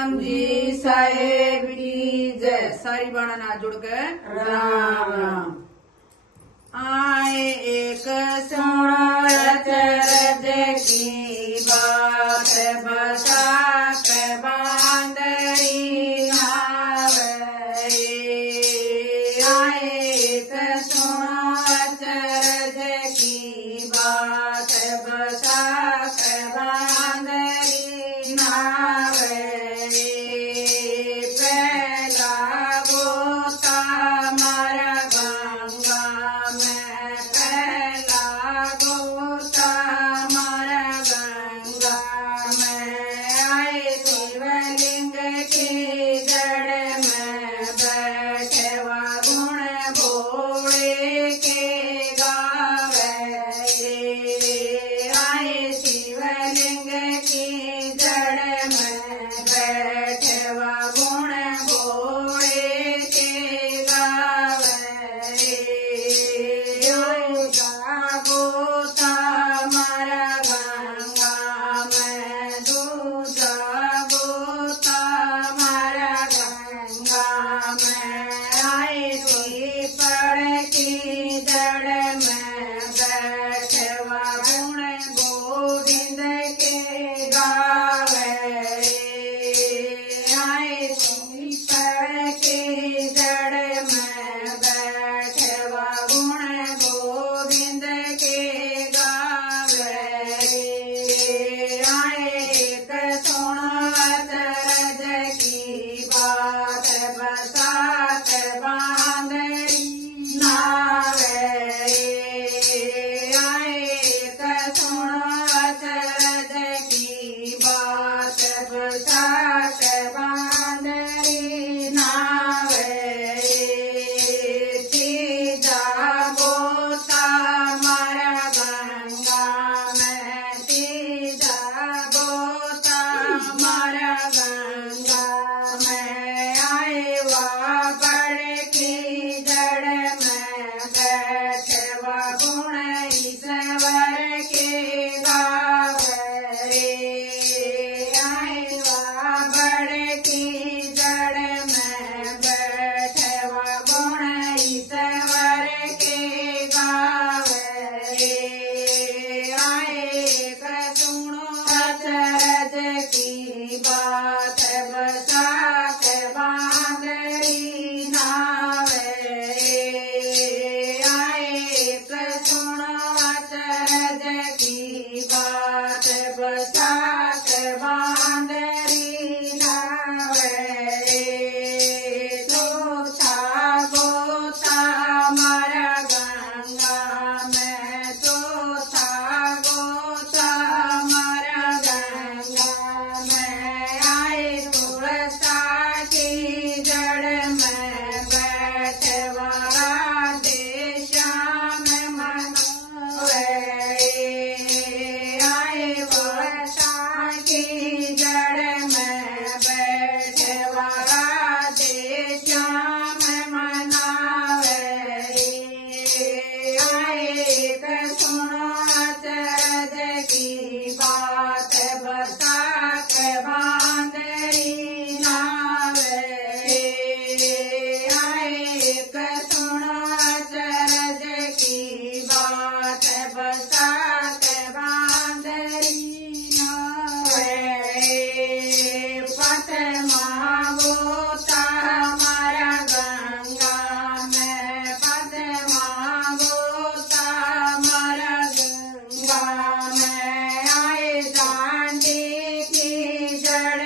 राम जी साहेब की जय। सारी बाणा ना जुड़ के राम राम। आए एक सुनो अचरज की बात, बसात बांदरी नावे। आए एक सुनो अचरज की बात, बसात बांदरी नावे। पहला गोता मारा गंगा में, पहला गोता मारा गंगा में। आए शिवलिंग की जड़ में बैठे गुण भोले के गावे। आए शिवलिंग की जड़ में बैठे गुण भोले के गावे। गोता मारा गंगा में, दूजा गोता मारा गंगा में। आए पीपल की जड़ में बैठे गुण गोविंद के गावे। आए पीपल की जड़ में बैठे गुण गोविंद के गावे। आए एक सुनो अचरज की बात, बसात बांदरी नावे। आए एक सुनो अचरज की बात, बसात बांदरी नावे। तीजा गोता मारा गंगा में, तीजा गोता मारा गंगा में। आए बड़ की जड़ में बैठे गुण ईश्वर के गावे। आए बड़ की जड़ में बैठे गुण ईश्वर के गावे। आए एक सुनो अचरज की बात, बसात बांदरी नावे। आए एक सुनो अचरज की बात, बसात बांदरी नावे। चौथा गोता मारा गंगा में, चौथा गोता मारा गंगा में। आए तुलसा की जड़ में बैठे राधे श्याम मनोवे। आए तुलसा की जड़ में बैठे राधे श्याम मनावे। आए एक सुनो अचरज की बात, बसात बांदरी नावे। आए एक सुनो अचरज की बात, बसात बांदरी नावे। पद्मा गोता मारा गंगा में, पद्मा गोता मारा गंगा में। आए दांडी की जड़